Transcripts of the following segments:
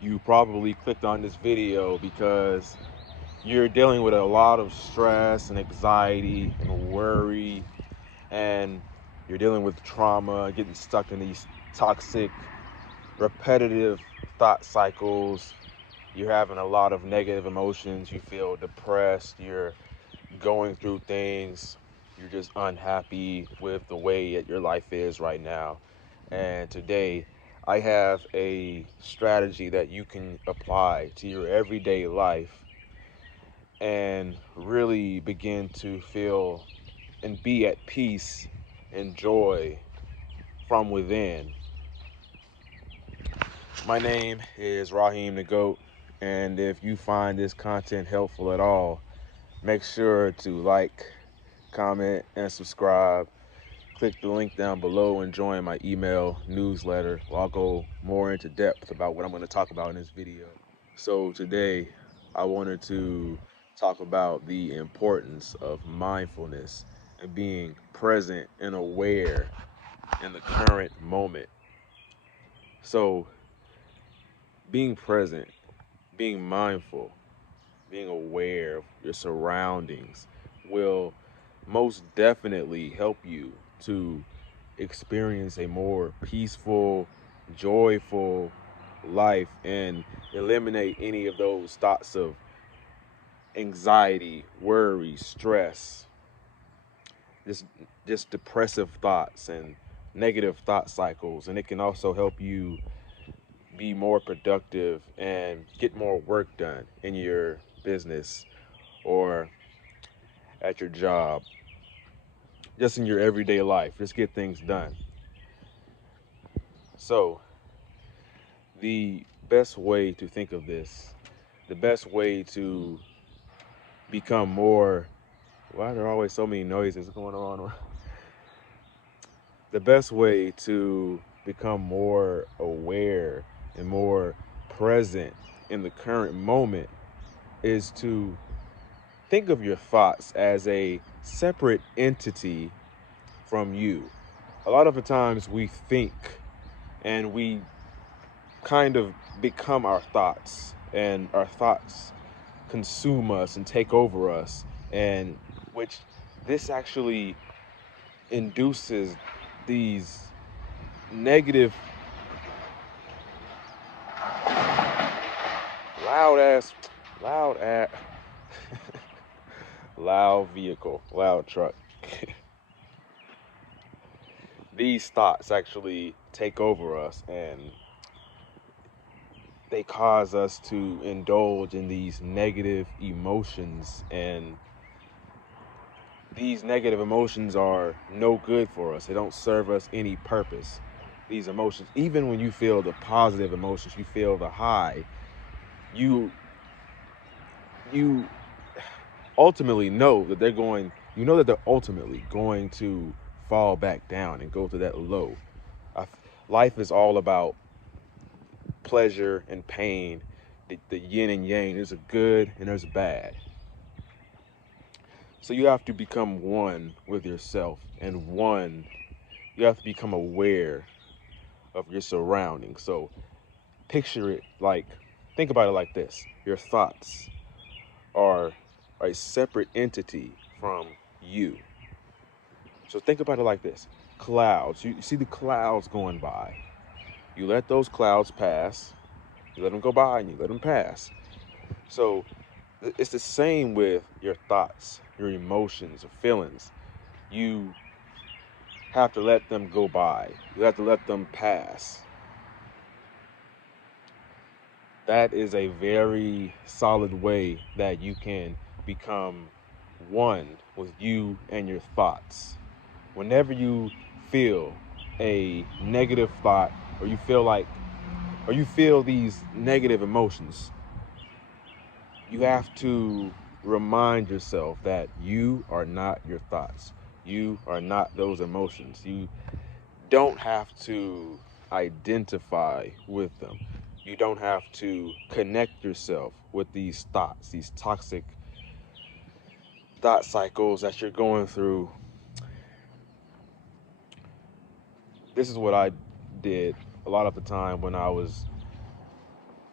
You probably clicked on this video because you're dealing with a lot of stress and anxiety and worry, and you're dealing with trauma, getting stuck in these toxic, repetitive thought cycles. You're having a lot of negative emotions. You feel depressed. You're going through things. You're just unhappy with the way that your life is right now. And today, I have a strategy that you can apply to your everyday life and really begin to feel and be at peace and joy from within. My name is Raheem the Goat, and if you find this content helpful at all, make sure to like, comment, and subscribe. Click the link down below and join my email newsletter where I'll go more into depth about what I'm going to talk about in this video. So today, I wanted to talk about the importance of mindfulness and being present and aware in the current moment. So being present, being mindful, being aware of your surroundings will most definitely help you to experience a more peaceful, joyful life and eliminate any of those thoughts of anxiety, worry, stress, just just depressive thoughts and negative thought cycles. And it can also help you be more productive and get more work done in your business or at your job, just in your everyday life. Just get things done. So, the best way to think of this, the best way to become more, why are there always so many noises going on? The best way to become more aware and more present in the current moment is to think of your thoughts as a separate entity from you. A lot of the times we think and we kind of become our thoughts, and our thoughts consume us and take over us, and which this actually induces these negative, loud ass, loud ass, loud vehicle, loud truck. These thoughts actually take over us, and they cause us to indulge in these negative emotions, and these negative emotions are no good for us. They don't serve us any purpose. These emotions, even when you feel the positive emotions, you feel the high, you you ultimately know that they're ultimately going to fall back down and go to that low. Life is all about pleasure and pain, the yin and yang. There's a good and there's a bad. So you have to become one with yourself, and you have to become aware of your surroundings. So picture it like, think about it like this. Your thoughts are a separate entity from you. So think about it like this. Clouds, you see the clouds going by. You let those clouds pass, you let them go by and you let them pass. So it's the same with your thoughts, your emotions, or feelings. You have to let them go by. You have to let them pass. That is a very solid way that you can become one with you and your thoughts. Whenever you feel a negative thought, or you feel these negative emotions, you have to remind yourself that you are not your thoughts. You are not those emotions. You don't have to identify with them. You don't have to connect yourself with these thoughts, these toxic thought cycles that you're going through. This is what I did a lot of the time when I was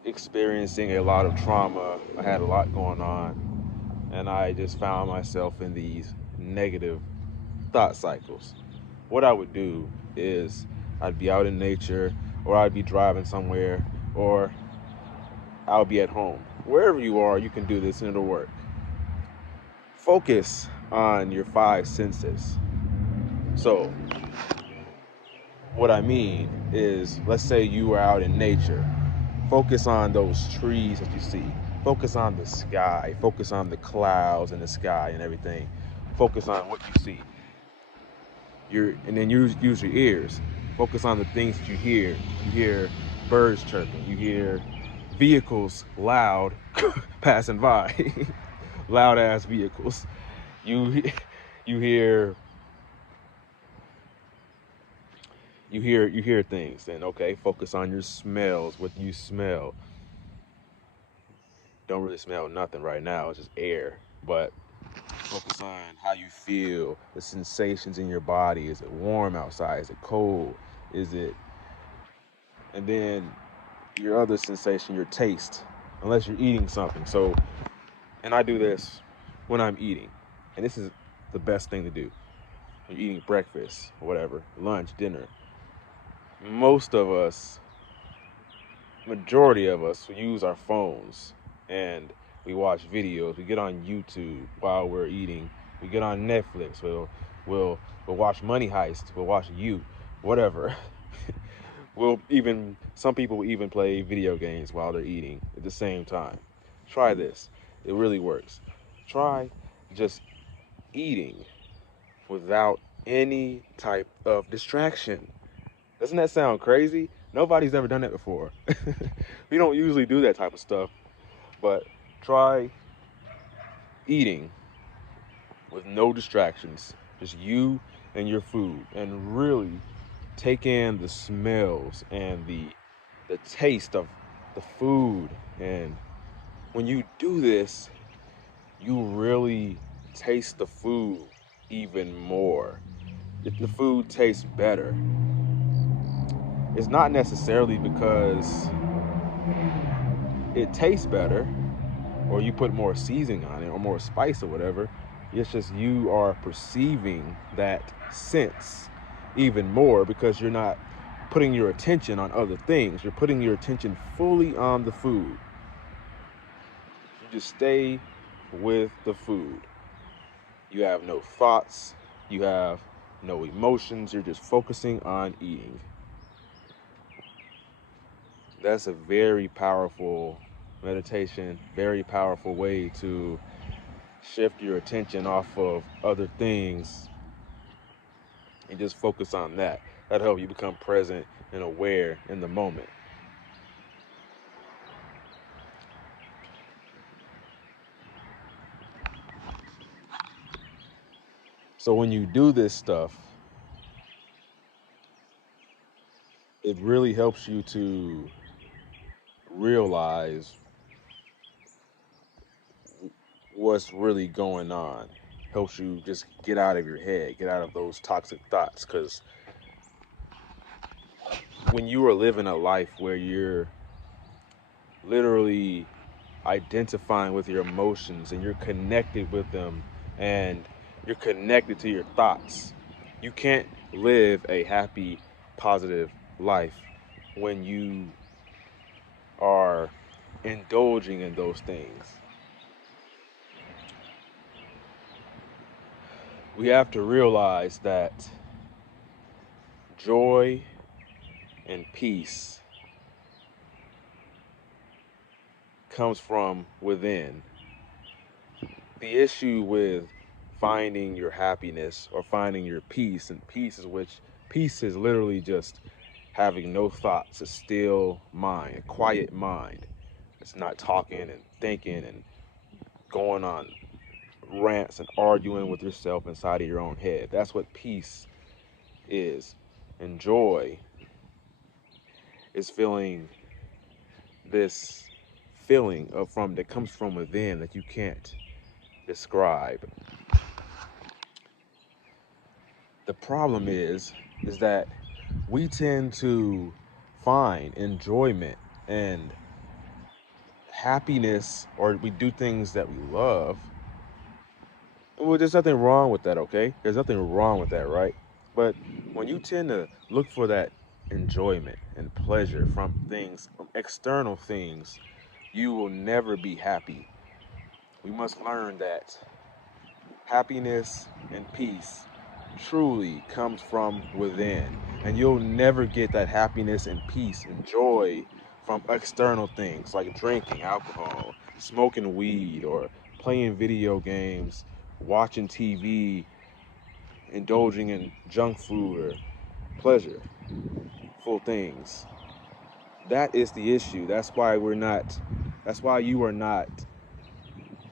experiencing a lot of trauma. I had a lot going on, and I just found myself in these negative thought cycles. What I would do is I'd be out in nature, or I'd be driving somewhere, or I'll be at home. Wherever you are, you can do this and it'll work. Focus on your five senses. So, what I mean is, let's say you are out in nature. Focus on those trees that you see. Focus on the sky. Focus on the clouds and the sky and everything. Focus on what you see. And then use your ears. Focus on the things that you hear. You hear birds chirping. You hear vehicles loud passing by. Loud ass vehicles. You you hear you hear things. And okay, focus on your smells. What you smell. Don't really smell nothing right now. It's just air. But focus on how you feel, the sensations in your body. Is it warm outside? Is it cold? Is it and then your other sensation, your taste, unless you're eating something. So, and I do this when I'm eating, and this is the best thing to do. When you're eating breakfast, or whatever, lunch, dinner. Most of us, majority of us, we use our phones and we watch videos. We get on YouTube while we're eating. We get on Netflix. We'll watch Money Heist. We'll watch You, whatever. Some people will even play video games while they're eating at the same time. Try this. It really works. Try just eating without any type of distraction. Doesn't that sound crazy? Nobody's ever done that before. We don't usually do that type of stuff, but try eating with no distractions, just you and your food, and really take in the smells and the taste of the food. And when you do this, you really taste the food even more. If the food tastes better, it's not necessarily because it tastes better or you put more seasoning on it or more spice or whatever. It's just you are perceiving that sense even more because you're not putting your attention on other things. You're putting your attention fully on the food. You just stay with the food. You have no thoughts. You have no emotions. You're just focusing on eating. That's a very powerful meditation, very powerful way to shift your attention off of other things and just focus on that. That'll help you become present and aware in the moment. So when you do this stuff, it really helps you to realize what's really going on. Helps you just get out of your head, get out of those toxic thoughts. Because when you are living a life where you're literally identifying with your emotions and you're connected with them and you're connected to your thoughts, you can't live a happy, positive life when you are indulging in those things. We have to realize that joy and peace comes from within. The issue with finding your happiness or finding your peace, and peace is literally just having no thoughts, a still mind, a quiet mind. It's not talking and thinking and going on rants and arguing with yourself inside of your own head. That's what peace is. And joy is feeling this feeling of from that comes from within that you can't describe. The problem is that we tend to find enjoyment and happiness or we do things that we love, well, there's nothing wrong with that, okay? There's nothing wrong with that, right? But when you tend to look for that enjoyment and pleasure from things, from external things, you will never be happy. We must learn that happiness and peace truly comes from within. And you'll never get that happiness and peace and joy from external things like drinking alcohol, smoking weed, or playing video games, watching TV, indulging in junk food or pleasureful things. That is the issue. That's why you are not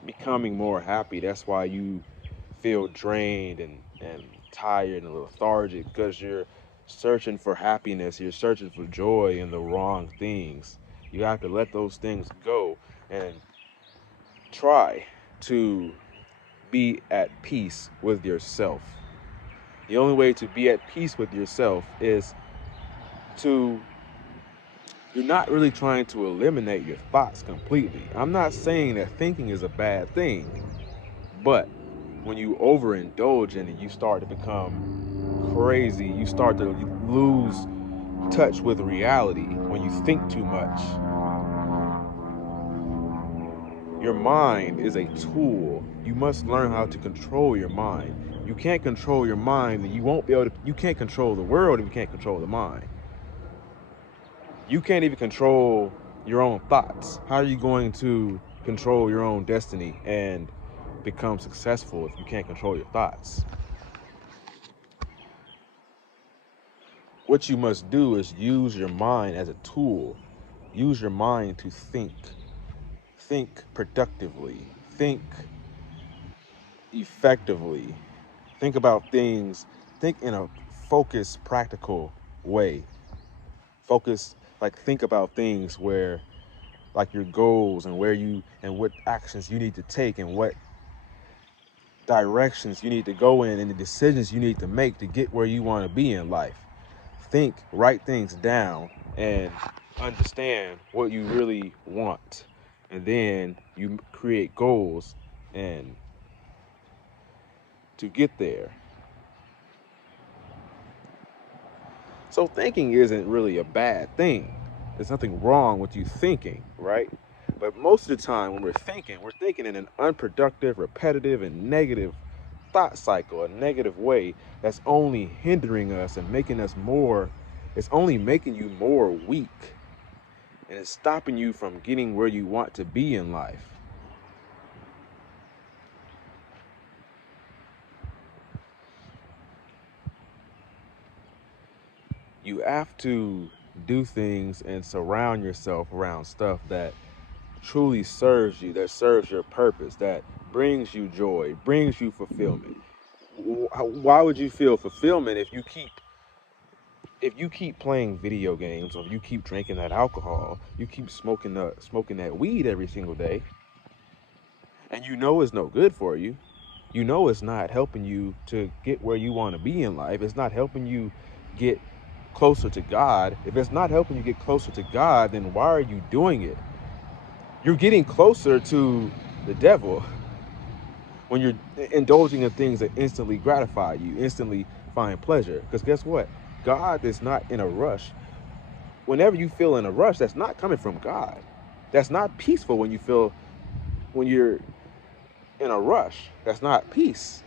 becoming more happy. That's why you feel drained and tired and lethargic because you're searching for happiness, you're searching for joy in the wrong things. You have to let those things go and try to be at peace with yourself. The only way to be at peace with yourself is to, you're not really trying to eliminate your thoughts completely. I'm not saying that thinking is a bad thing, but when you overindulge in it, you start to become crazy. You start to lose touch with reality when you think too much. Your mind is a tool. You must learn how to control your mind. You can't control your mind, and you won't be able to. You can't control the world if you can't control the mind. You can't even control your own thoughts. How are you going to control your own destiny and become successful if you can't control your thoughts? What you must do is use your mind as a tool. Use your mind to think. Think productively. Think effectively. Think about things. Think in a focused, practical way. Focus, like think about things where, like your goals and where you, and what actions you need to take and what directions you need to go in and the decisions you need to make to get where you want to be in life. Think, write things down, and understand what you really want. And then you create goals and to get there. So thinking isn't really a bad thing. There's nothing wrong with you thinking, right? But most of the time when we're thinking in an unproductive, repetitive, and negative thought cycle, a negative way that's only hindering us and making us more, it's only making you more weak and it's stopping you from getting where you want to be in life. You have to do things and surround yourself around stuff that truly serves you, that serves your purpose, that brings you joy, brings you fulfillment. Why would you feel fulfillment if you keep playing video games, or if you keep drinking that alcohol, you keep smoking that weed every single day, and you know it's no good for you? You know it's not helping you to get where you want to be in life. It's not helping you get closer to God. If it's not helping you get closer to God, then why are you doing it? You're getting closer to the devil when you're indulging in things that instantly gratify you, instantly find pleasure. Because guess what? God is not in a rush. Whenever you feel in a rush, that's not coming from God. That's not peaceful when you're in a rush. That's not peace.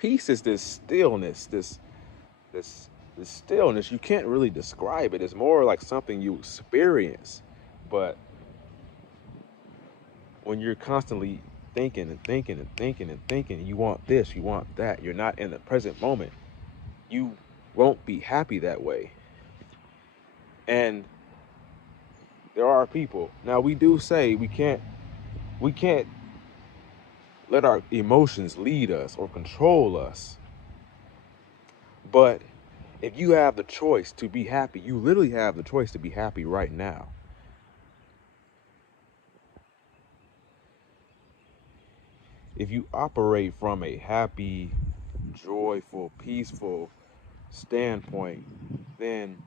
Peace is this stillness, this this stillness. You can't really describe it. It's more like something you experience. But when you're constantly thinking and thinking and thinking and thinking, you want this, you want that, you're not in the present moment, you won't be happy that way. And there are people. Now we do say we can't let our emotions lead us or control us. But if you have the choice to be happy, you literally have the choice to be happy right now. If you operate from a happy, joyful, peaceful standpoint, then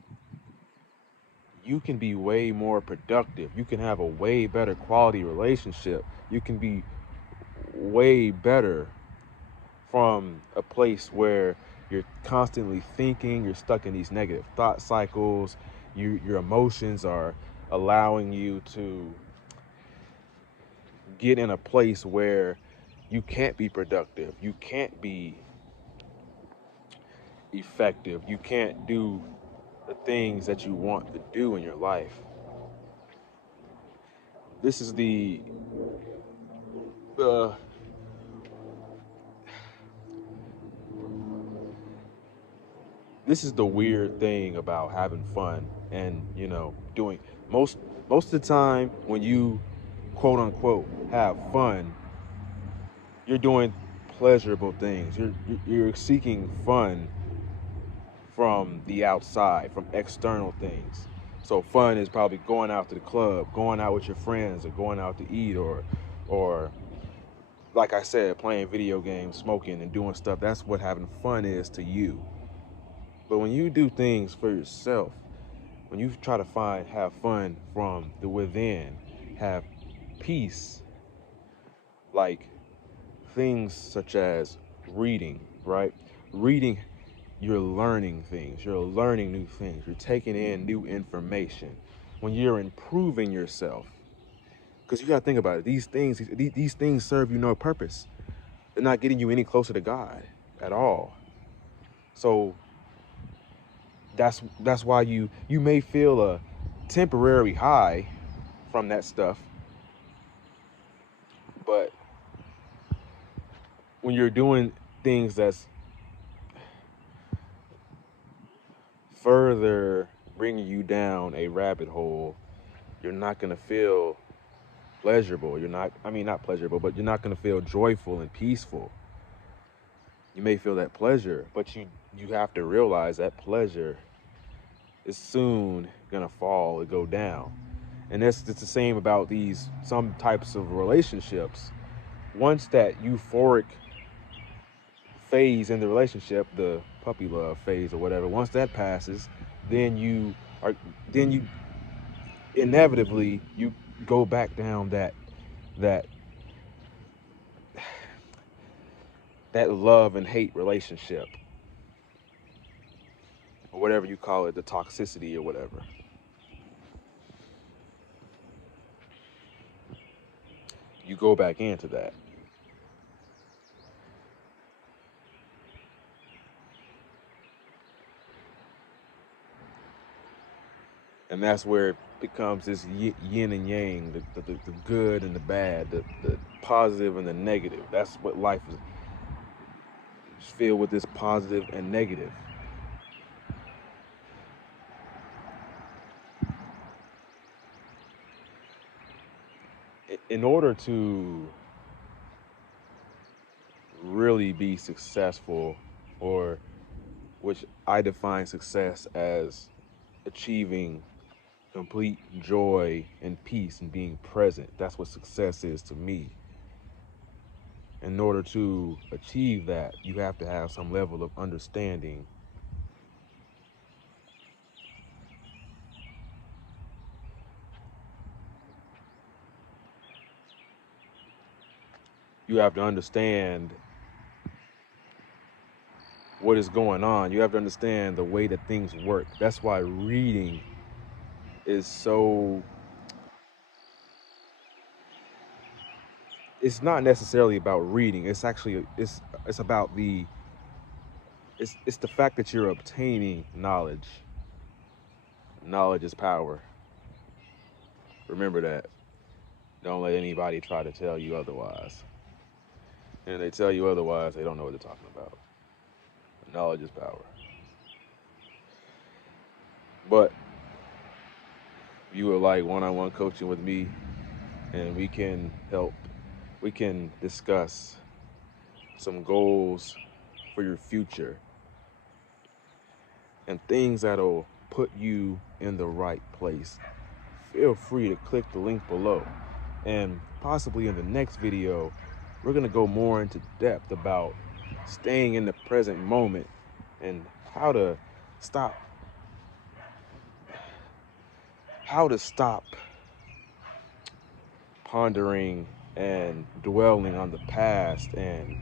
you can be way more productive. You can have a way better quality relationship. You can be way better from a place where you're constantly thinking, you're stuck in these negative thought cycles, your emotions are allowing you to get in a place where you can't be productive, you can't be effective, you can't do the things that you want to do in your life. This is uh, this is the weird thing about having fun and doing most most of the time when you quote unquote have fun, you're doing pleasurable things. You're seeking fun from the outside, from external things. So fun is probably going out to the club, going out with your friends, or going out to eat, or like I said, playing video games, smoking, and doing stuff. That's what having fun is to you. But when you do things for yourself, when you try to have fun from the within, have peace, like things such as reading, right? Reading, you're learning things, you're learning new things, you're taking in new information. When you're improving yourself, because you got to think about it, these things serve you no purpose. They're not getting you any closer to God at all. So that's why you may feel a temporary high from that stuff, but when you're doing things that's further bringing you down a rabbit hole, you're not going to feel pleasurable. You're not, I mean, not pleasurable, but you're not going to feel joyful and peaceful. You may feel that pleasure, but you have to realize that pleasure is soon going to fall or go down. And it's the same about some types of relationships. Once that euphoric phase in the relationship, the puppy love phase or whatever, once that passes, then are you inevitably you go back down that that love and hate relationship, or whatever you call it, the toxicity or whatever. You go back into that. And that's where it becomes this yin and yang, the good and the bad, the positive and the negative. That's what life is filled with, this positive and negative. In order to really be successful, or which I define success as achieving complete joy and peace and being present. That's what success is to me. In order to achieve that, you have to have some level of understanding. You have to understand what is going on. You have to understand the way that things work. That's why reading is so, it's not necessarily about reading. It's actually it's about it's the fact that you're obtaining knowledge. Knowledge is power. Remember that. Don't let anybody try to tell you otherwise. And if they tell you otherwise, they don't know what they're talking about. Knowledge is power. But you would like one-on-one coaching with me, and we can discuss some goals for your future and things that'll put you in the right place. Feel free to click the link below. And possibly in the next video, we're going to go more into depth about staying in the present moment and how to stop how to stop pondering and dwelling on the past and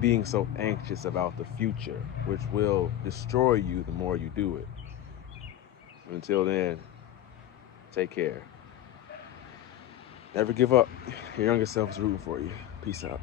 being so anxious about the future, which will destroy you the more you do it. Until then, take care. Never give up. Your younger self is rooting for you. Peace out.